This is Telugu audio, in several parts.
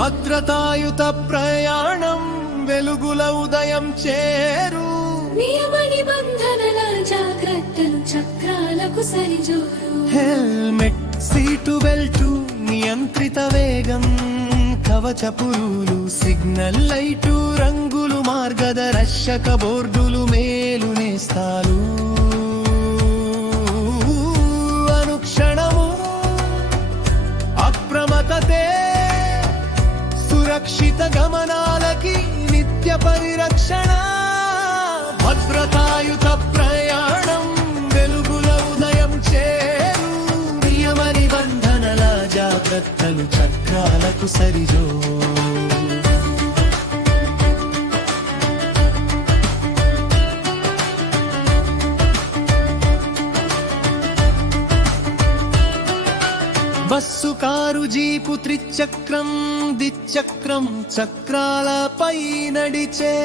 భద్రతాయుత ప్రయాణం వెలుగుల ఉదయం చేరు. నియమ నిబంధనల జాగ్రత్తలు చక్రాలకు సరిజోరు. హెల్మెట్, సీటు బెల్టు, నియంత్రిత వేగం, కవచపురులు, సిగ్నల్ లైటు, రంగులు, మార్గదర్శక బోర్డులు, మేలు నేస్తాలు. అనుక్షణము అప్రమత్తతే సురక్షిత గమనాలకి నిత్య పరిరక్షణ. భద్రతాయుత ప్రయాణం వెలుగుల ఉదయం చేరు. నియమ నిబంధనల జాగ్రత్తలు చక్రాలకు సరిజో. బస్సు, కారు, జీపు, త్రిచక్రం, ద్విచక్రం, చక్రాలపై నడిచే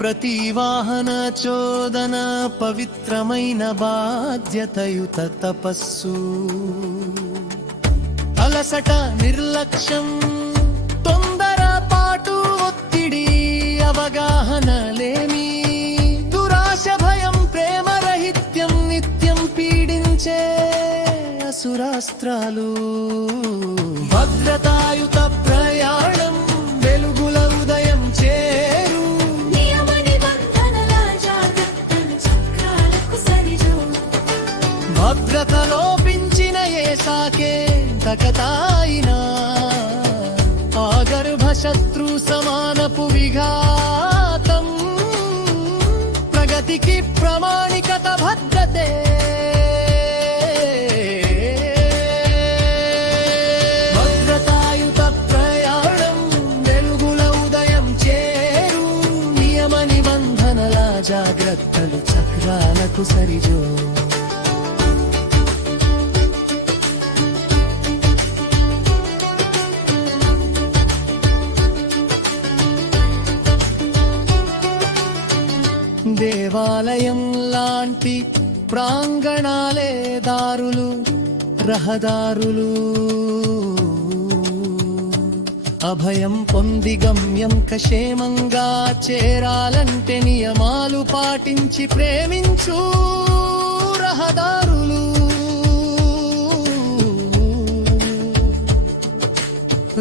ప్రతి వాహన చోదన పవిత్రమైన బాధ్యతయుత తపస్సు. అలసట, నిర్లక్ష్యం, తొందరపాటు, ఒత్తిడి, అవగాహన లేమి, దురాశ, భయం, ప్రేమరహిత్యం నిత్యం పీడించే అసురాస్త్రాలు. భద్రతాయుత ప్రయాణం వెలుగుల ఉదయం చేరు. నియమ నిబంధనల జాగ్రత్తలు చక్రాలకు సరిజోరు. భద్రత లోపించిన ఏ సాకే తకతాయినా ఆగర్భ శత్రు సమానపు విఘాతం. ప్రగతికి ప్రామాణికత భద్రతే. భద్రతాయుత ప్రయాణం వెలుగుల ఉదయం చేరు. నియమ నిబంధనల జాగ్రత్తలు చక్రాలకు సరిజో. దేవాలయం లాంటి ప్రాంగణాలే దారులు, రహదారులు. అభయం పొంది గమ్యం క్షేమంగా చేరాలంటే నియమాలు పాటించి ప్రేమించు రహదారులు.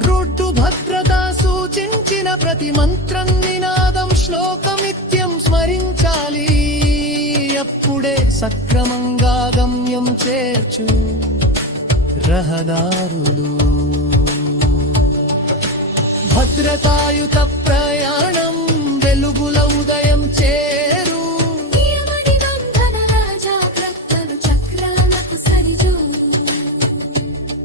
రోడ్డు భద్రత సూచించిన ప్రతి మంత్రం, నినాదం, శ్లోకం నిత్యం స్మరించాలి. అప్పుడే సక్రమంగా గమ్యం చేర్చు రహదారులు. భద్రతాయుత ప్రయాణం వెలుగుల ఉదయం చేరు. నియమ నిబంధనల జాగ్రత్తలు చక్రాలకు సరిజోరు.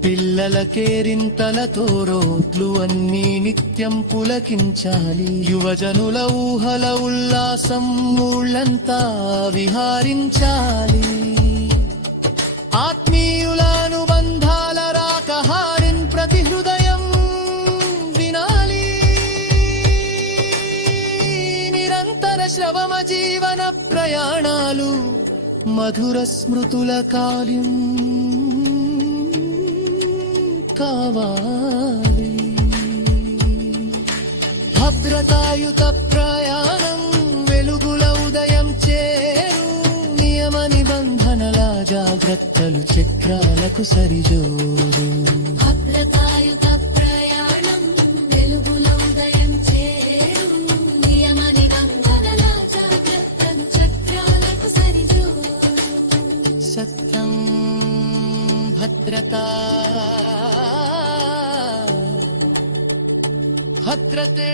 పిల్లల కేరింతలతో రోడ్లు అన్నీ నిత్యం పులకించాలి. యువజనుల ఊహల ఉల్లాసం ఊళ్ళంతా విహారించాలి. ఆత్మీయుల అనుబంధాల రాకహారిన్ ప్రతి హృదయం వినాలి. నిరంతర శ్రవమ జీవన ప్రయాణాలు మధుర స్మృతుల కావ్యం కావాలి. భద్రతాయుత ప్రయాణం వెలుగుల ఉదయం చేరు. నియమ నిబంధనల జాగ్రత్తలు చక్రాలకు సరిజోరు. భద్రతాయుత ప్రయాణం వెలుగుల ఉదయం చేరు. నియమ నిబంధనల జాగ్రత్తలు చక్రాలకు సరిజోరు. సత్యం, భద్రత, భద్రతే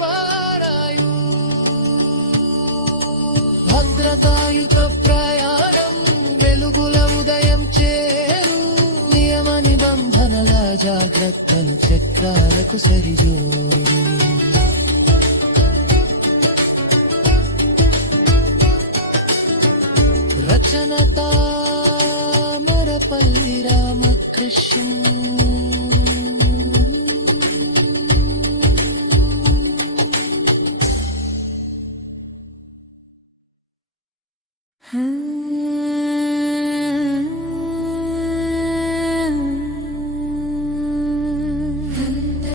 పారాయు. భద్రతాయుత ప్రయాణం వెలుగుల ఉదయం చేరు. నియమ నిబంధనల జాగ్రత్తలు చక్రాలకు సరిజోరు. రచన తామరపల్లి రామకృష్ణ. Hmm.